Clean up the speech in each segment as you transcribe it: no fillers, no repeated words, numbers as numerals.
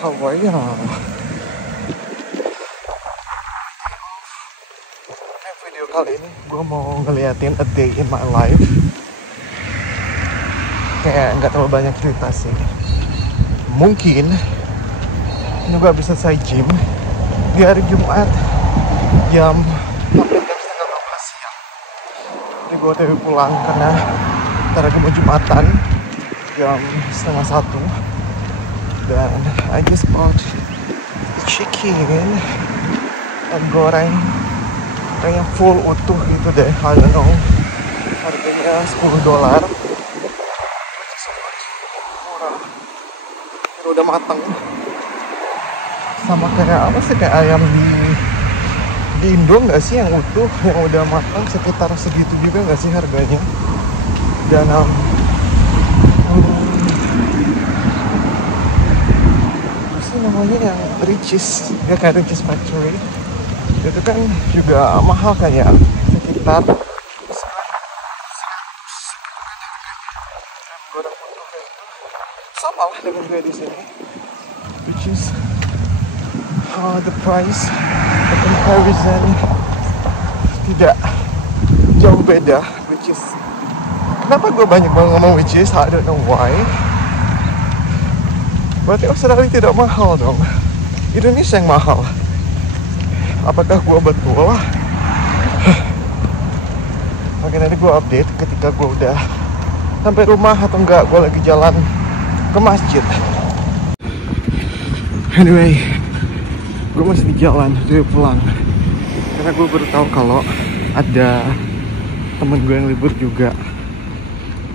Hawaii. Video kali ini gue mau ngeliatin a day in my life. Kayak nggak terlalu banyak cerita sih. Mungkin ini gue habis selesai gym di hari Jumat jam hampir jam setengah 12 siang. Ini gue tadi pulang karena ntar lagi mau Jumatan jam setengah 1. Dan I just bought the chicken and goreng yang full utuh gitu deh, I don't know, harganya $10, murah, ini udah matang, sama kayak apa sih, kayak ayam di Indo nggak sih yang utuh yang udah matang, sekitar segitu juga nggak sih harganya. Dan apa sih namanya yang Richeese, ya kayak Richeese Factory itu kan juga mahal kan ya, sekitar 100 goreng utuh kayak itu sama lah dengan gue di sini, which is the price, the comparison tidak jauh beda, which is kenapa gue banyak banget ngomong which is, I don't know why. Berarti Australia tidak mahal dong, Indonesia yang mahal. Apakah gue betul? Oke, nanti gue update ketika gue udah sampai rumah atau enggak gue lagi jalan ke masjid. Anyway, gue masih di jalan dari pulang karena gue baru tahu kalau ada temen gue yang libur juga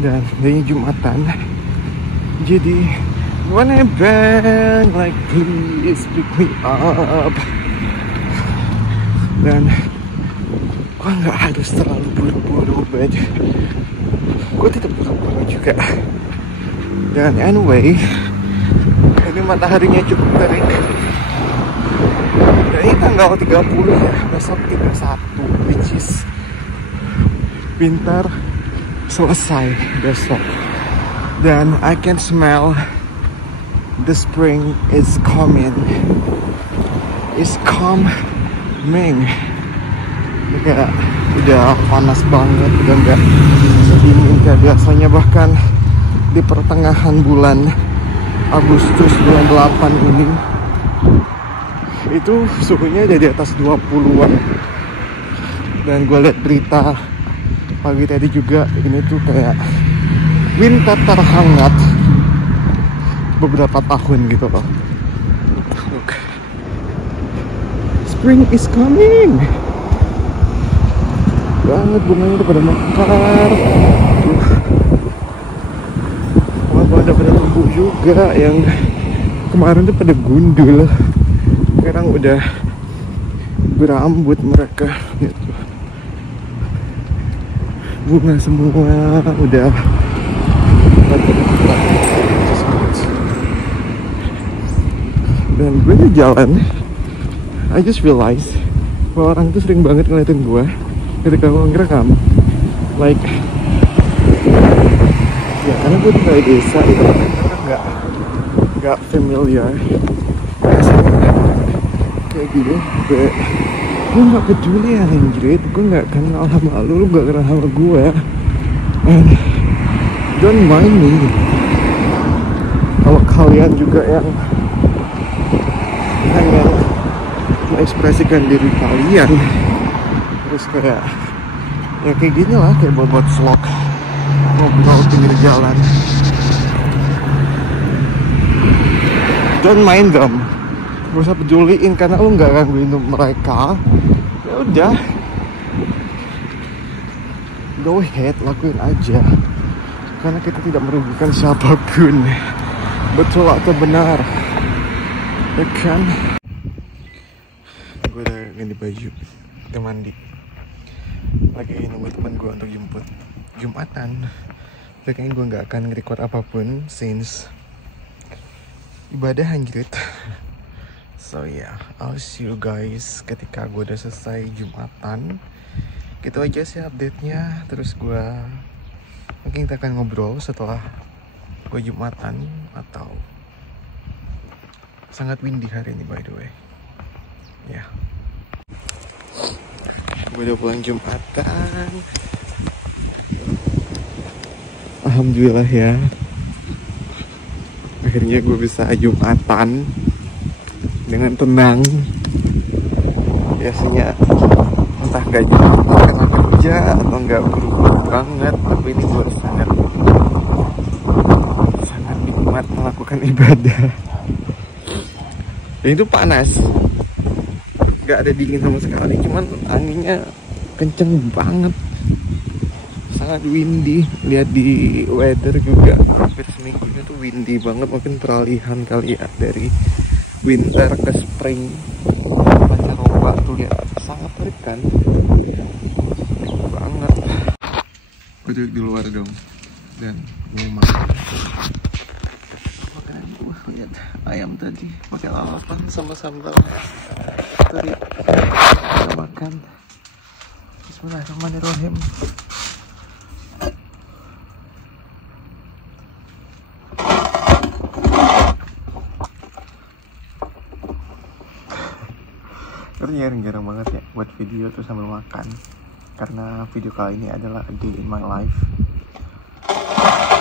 dan dia Jumatan. Jadi gue nebeng like please pick me up. Dan gue nggak harus terlalu buru-buru, but gue tidak buru-buru juga. Dan anyway, ini mataharinya cukup terik. Dan ini tanggal 30 ya, besok 31, which is winter selesai besok. Dan I can smell the spring is coming. It's coming. Kayak udah panas banget, udah nggak sedingin kayak biasanya. Bahkan di pertengahan bulan Agustus bulan 8 ini itu suhunya udah di atas 20-an. Dan gue liat berita pagi tadi juga, ini tuh kayak winter terhangat beberapa tahun gitu loh. Spring is coming. Banget, bunganya udah pada mekar. Pada tumbuh juga. Yang kemarin tuh pada gundul, sekarang udah berambut mereka gitu. Bunga semua udah. Dan gue di jalan, I just realize bahwa orang tuh sering banget ngeliatin gue ketika gue ngerekam, like ya karena gue tinggal di desa itu kan nggak familiar kayak gini, but gue nggak peduli anjir, gue nggak kenal sama lu nggak kenal sama gue, and don't mind me kalau kalian juga yang pengen mengekspresikan diri kalian, terus kayak ya kayak gini lah, kayak buat vlog, ngobrol pinggir jalan. Don't mind them, gak usah peduliin karena lu nggak gangguin mereka. Ya udah, go ahead, lakuin aja karena kita tidak merugikan siapapun. Betul atau benar, ya kan? Gue udah ganti baju, udah mandi, lagi nunggu temen gue untuk jemput Jumatan. Tapi kayaknya gue gak akan nge-record apapun since ibadah anjrit. So yeah, I'll see you guys ketika gue udah selesai Jumatan. Gitu aja sih update-nya. Terus gue mungkin kita akan ngobrol setelah gue Jumatan atau sangat windy hari ini by the way. Ya. Gue udah pulang Jumatan. Alhamdulillah ya. Akhirnya gue bisa Jumatan dengan tenang. Biasanya entah gak Jumat karena kerja atau nggak buru-buru banget, tapi ini gue sangat nikmat melakukan ibadah. Dan itu panas, nggak ada dingin sama sekali, cuman anginnya kenceng banget, sangat windy. Lihat di weather juga hampir seminggunya tuh windy banget. Mungkin peralihan kali ya dari winter ke spring. Pancaroba tuh lihat, sangat terik kan banget. Gue duduk di luar dong dan mau makan gue. Lihat ayam tadi pakai lalapan sama sambal teri. Kita makan. Bismillahirrahmanirrahim. Jarang-jarang banget ya buat video tuh sambil makan, karena video kali ini adalah a day in my life.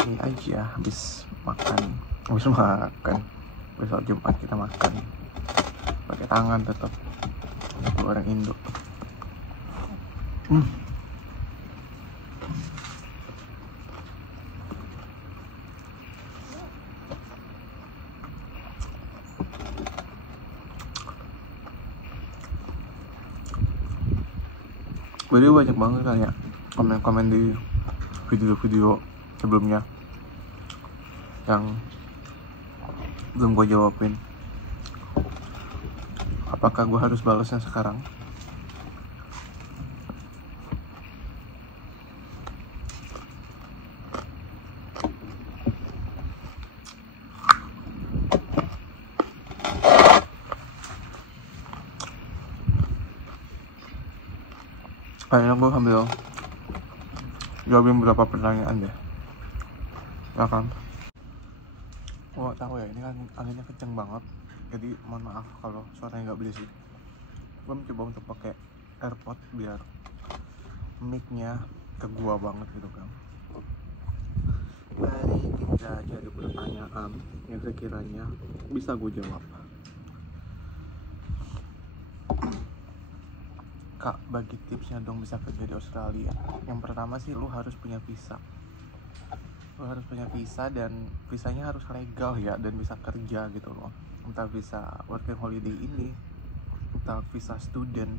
Ini aja habis makan besok Jumat kita makan pakai tangan tetap, orang Indo. Jadi banyak banget kayak komen-komen di video-video sebelumnya yang belum gue jawabin. Apakah gue harus balasnya sekarang? Kayaknya gue sambil jawabin beberapa pertanyaan deh, ya kan? Gue tahu ya, ini kan anginnya kenceng banget, jadi mohon maaf kalau suaranya nggak berisik. Gue mencoba untuk pakai AirPod biar mic-nya ke gua banget gitu kan. Mari kita cari pertanyaan yang sekiranya bisa gue jawab. Kak, bagi tipsnya dong bisa kerja di Australia. Yang pertama sih lu harus punya visa. Lu harus punya visa dan visanya harus legal ya, dan bisa kerja gitu loh. Entah visa working holiday ini, entah visa student,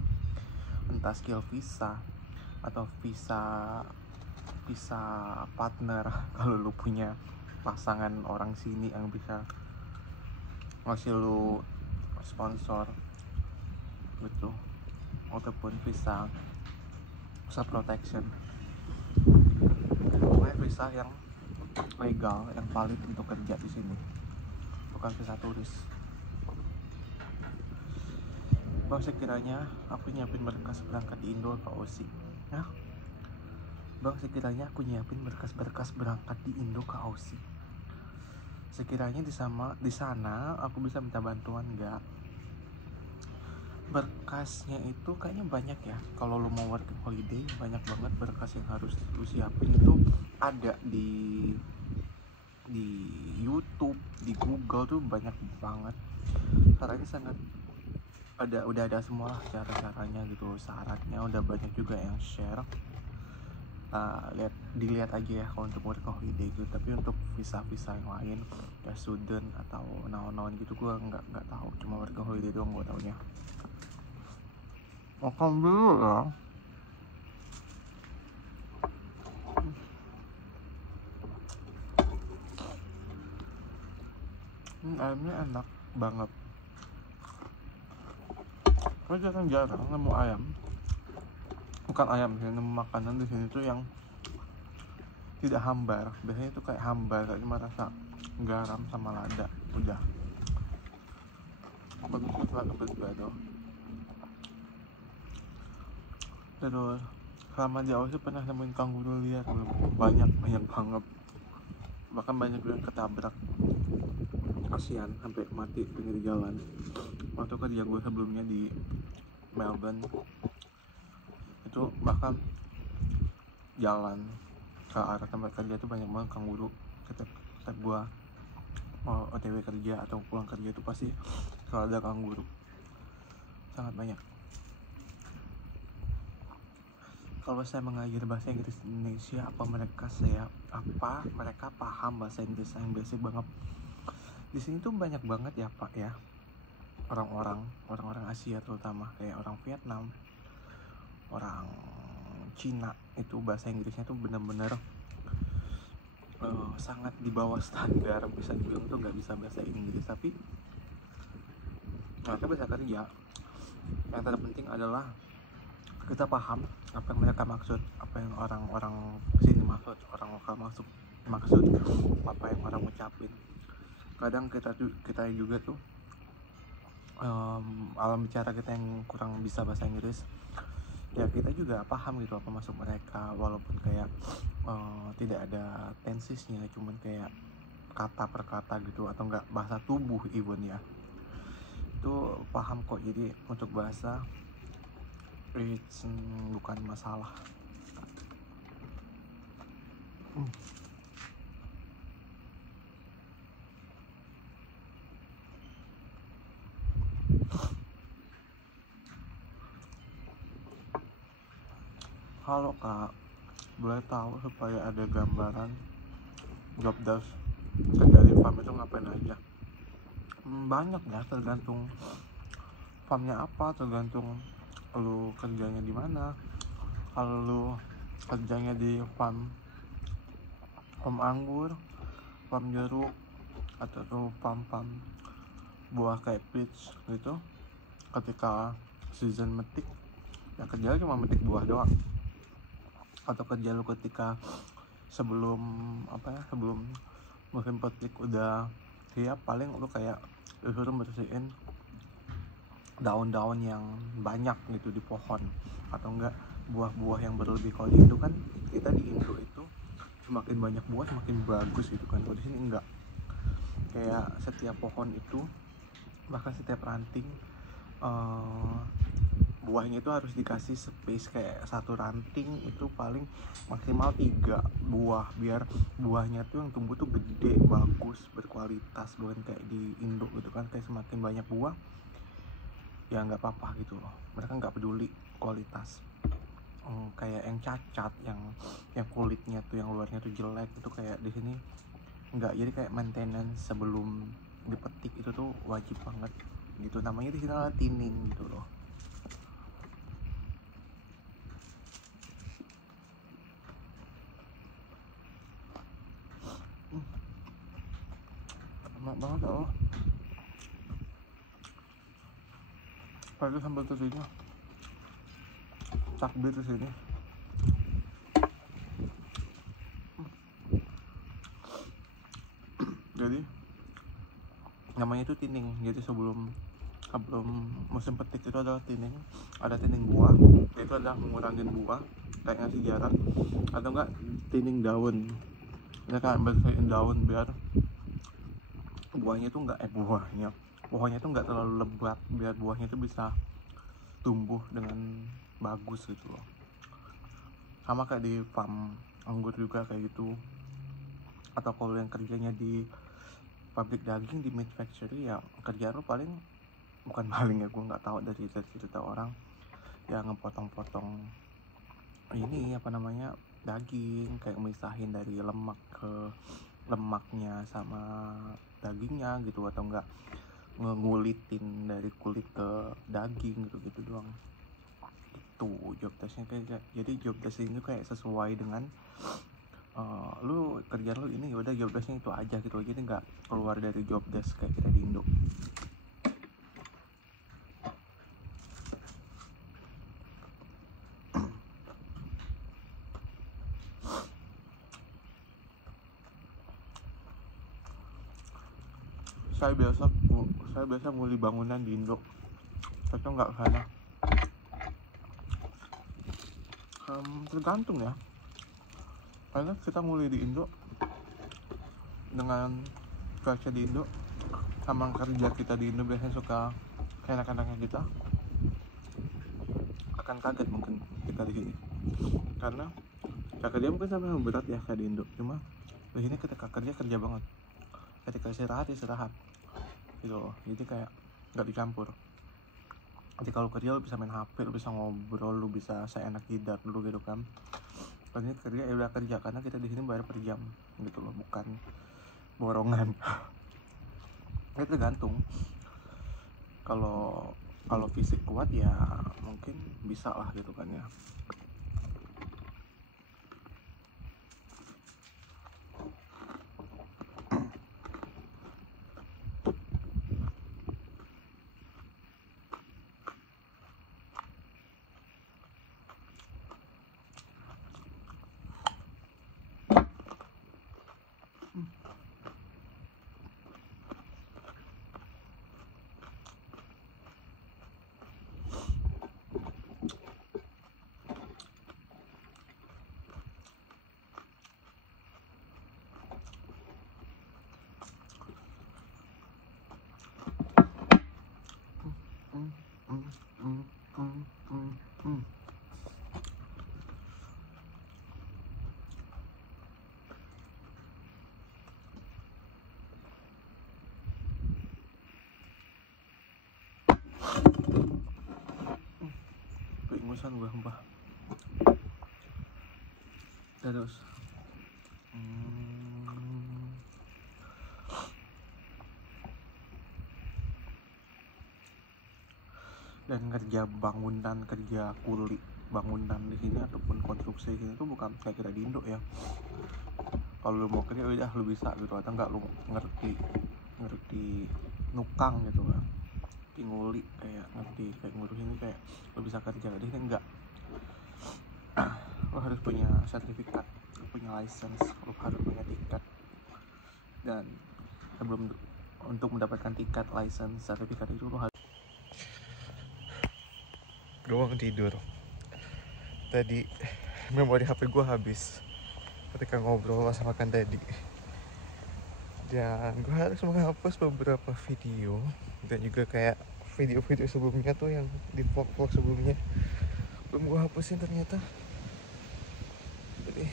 entah skill visa, atau visa partner kalau lu punya pasangan orang sini yang bisa ngasih lu sponsor gitu, ataupun visa protection. Pokoknya visa yang legal, yang valid untuk kerja di sini, bukan visa turis. Bang, sekiranya aku nyiapin berkas berangkat di Indo ke Aussie ya. Bang, sekiranya aku nyiapin berkas-berkas berangkat di Indo ke Aussie, sekiranya di sana aku bisa minta bantuan nggak? Berkasnya itu kayaknya banyak ya. Kalau lu mau working holiday, banyak banget berkas yang harus lu siapin. Itu ada di YouTube, di Google tuh banyak banget. Caranya sangat udah ada semua lah cara-caranya gitu, syaratnya udah banyak juga yang share. Dilihat aja ya kalau untuk working holiday gitu. Tapi untuk visa-visa yang lain ya student atau naon-naon gitu gue nggak tahu, cuma working holiday doang gue taunya. Makan dulu ya. Ayamnya enak banget. Gue jarang nemu ayam, bukan ayam sih, nemu makanan di sini tuh yang tidak hambar. Biasanya itu kayak hambar, kayak cuma rasa garam sama lada, udah. Bagus banget tuh. Terus selama di Aussie pernah nemuin kanguru liar belum? Banyak banget, bahkan banyak yang ketabrak kasihan sampai mati pinggir jalan. Waktu kerja gue sebelumnya di Melbourne itu bahkan jalan ke arah tempat kerja itu banyak banget kanguru. Setiap gue mau OTW kerja atau pulang kerja itu pasti selalu ada kanguru, sangat banyak. Kalau saya mengajar bahasa Inggris di Indonesia, apa mereka paham bahasa Inggris yang basic banget. Di sini tuh banyak banget ya Pak ya, orang-orang Asia terutama, kayak orang Vietnam, orang Cina, itu bahasa Inggrisnya tuh bener-bener sangat di bawah standar, bisa dibilang tuh nggak bisa bahasa Inggris, tapi mereka bisa kerja. Yang terpenting adalah kita paham apa yang mereka maksud, apa yang orang-orang sini maksud, orang lokal maksud, apa yang orang ucapin. Kadang kita juga tuh alam bicara kita yang kurang bisa bahasa Inggris, ya kita juga paham gitu apa maksud mereka, walaupun kayak tidak ada tensisnya, cuman kayak kata per kata gitu, atau enggak bahasa tubuh even ya, itu paham kok. Jadi untuk bahasa it's bukan masalah. Halo Kak, boleh tahu supaya ada gambaran job desk kerja di farm itu ngapain aja? Banyak ya, tergantung farmnya apa, tergantung lu kerjanya di mana. Kalau lu kerjanya di farm anggur, farm jeruk, atau farm buah kayak peach gitu, ketika season metik ya kerja cuma metik buah doang. Atau kerja lu ketika sebelum musim petik udah siap, paling lu kayak disuruh bersihin daun-daun yang banyak gitu di pohon, atau enggak buah-buah yang berlebih. Kalau di Indo kan, kita di Indo itu semakin banyak buah semakin bagus gitu kan. Kalau di sini enggak, kayak setiap pohon itu, bahkan setiap ranting buahnya itu harus dikasih space, kayak satu ranting itu paling maksimal 3 buah, biar buahnya tuh yang tumbuh tuh gede, bagus, berkualitas. Bukan kayak di Indo gitu kan, kayak semakin banyak buah ya nggak apa-apa gitu loh, mereka nggak peduli kualitas. Kayak yang cacat, yang kulitnya tuh, yang luarnya tuh jelek, itu kayak di sini nggak. Jadi kayak maintenance sebelum dipetik itu tuh wajib banget gitu. Namanya di sini adalah tinning gitu loh. Enak banget loh. Pakai sambal terusnya, takbir di sini. Jadi namanya itu tinning. Jadi sebelum musim petik itu adalah tinning. Ada tinning buah, itu adalah mengurangin buah, kayak ngasih jarak. Atau enggak tinning daun, mereka bersihin daun biar buahnya itu enggak pohonnya itu enggak terlalu lebat, biar buahnya itu bisa tumbuh dengan bagus gitu loh. Sama kayak di farm anggur juga kayak gitu. Atau kalau yang kerjanya di pabrik daging, di meat factory, ya kerjaan lu paling, bukan paling ya, gue nggak tahu dari cerita orang yang ngepotong-potong ini daging, kayak misahin dari lemaknya sama dagingnya gitu, atau enggak ngulitin dari kulit ke daging gitu doang. Itu job desknya kayak. Jadi job desk ini kayak sesuai dengan lu kerjaan lu ini, udah job desknya itu aja gitu. Jadi nggak keluar dari job desk kayak kita di Indo. Saya biasa nguli bangunan di Indo, tapi nggak sana. Tergantung ya, karena kita nguli di Indo dengan cuaca di Indo sama kerja kita di Indo biasanya suka kayak anak-anaknya kita akan kaget mungkin kita di sini, karena kerja mungkin sama berat ya kayak di Indo, cuma di sini ketika kerja banget, ketika istirahat gitu loh. Jadi kayak nggak dicampur. Jadi kalau kerja lu bisa main HP, lu bisa ngobrol, lu bisa seenak jidat lu gitu kan. Kalau ini kerja ya udah kerja, karena kita di sini bayar per jam gitu loh, bukan borongan. Itu tergantung. Kalau fisik kuat ya mungkin bisa lah gitu kan ya. Ingusan gue hempah terus. Dan kerja bangunan, kerja kuli bangunan di sini ataupun konstruksi di sini tuh bukan kayak kita di Indo ya. Kalau lu mau kerja udah lu bisa gitu, atau enggak lu ngerti nukang gitu kan, nguli kayak ngerti kayak ngurus ini, kayak lu bisa kerja. Di sini enggak, lu harus punya sertifikat, lu punya license, lu harus punya tiket. Dan sebelum untuk mendapatkan tiket, license, sertifikat itu lu harus. Gue bangun tidur tadi, memori HP gue habis ketika ngobrol sama kan tadi, dan gue harus menghapus beberapa video dan juga kayak video-video sebelumnya tuh yang di vlog-vlog sebelumnya belum gue hapusin ternyata. Jadi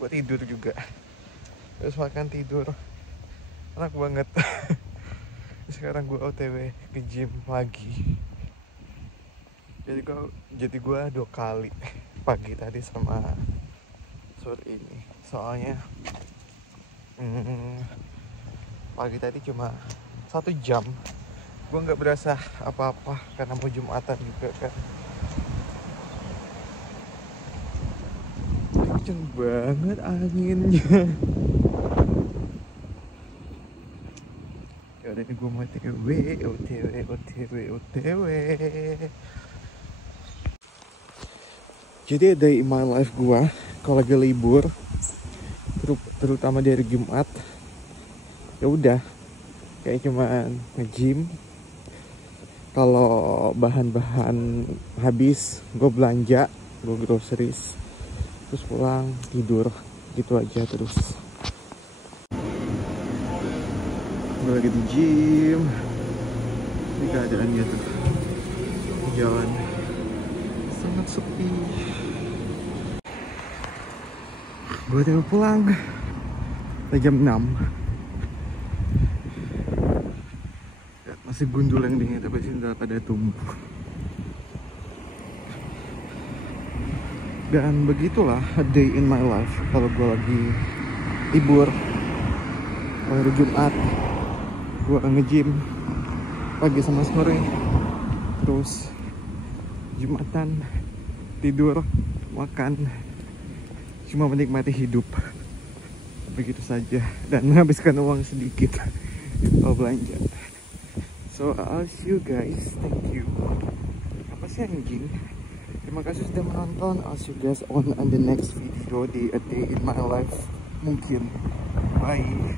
gue tidur juga, terus makan tidur, enak banget. Sekarang gue OTW ke gym lagi. Jadi gue 2 kali, pagi tadi sama sore ini. Soalnya pagi tadi cuma 1 jam, gue nggak berasa apa-apa karena mau Jumatan juga kan. Kenceng banget anginnya. Yaudah nih gue mau OTW. Jadi day in my life gue kalau lagi libur, terutama di hari Jumat, ya udah kayak cuman nge-gym. Kalau bahan-bahan habis, gue belanja, gue groceries, terus pulang tidur gitu aja terus. Gue lagi di gym, ini keadaannya tuh jalan sangat sepi. Gue udah pulang jam 6. Masih gundul yang dingin, tapi sini udah pada tumbuh. Dan begitulah a day in my life kalau gue lagi libur. Hari Jumat gue nge-gym pagi sama sore, terus Jumatan tidur, makan, cuma menikmati hidup begitu saja, dan menghabiskan uang sedikit kalau belanja. So I'll see you guys, thank you. Apa sih anjing? Terima kasih sudah menonton. I'll see you guys on the next video di A Day in My Life mungkin. Bye.